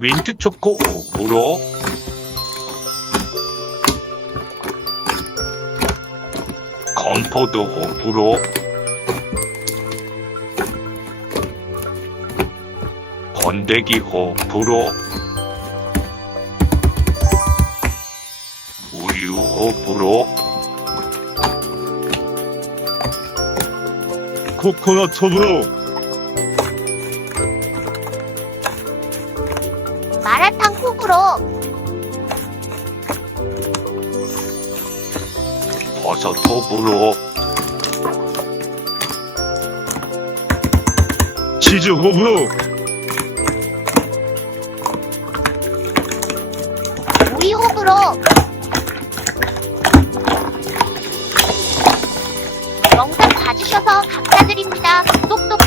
민트 초코. 호불호 건포도 호불호? 번데기 호불호? 우유 호불호? 코코넛 호불호 마라탕 호불호 버섯 호불호 치즈 호불호. 오이 호불호. 영상 봐주셔서 감사드립니다. 똑똑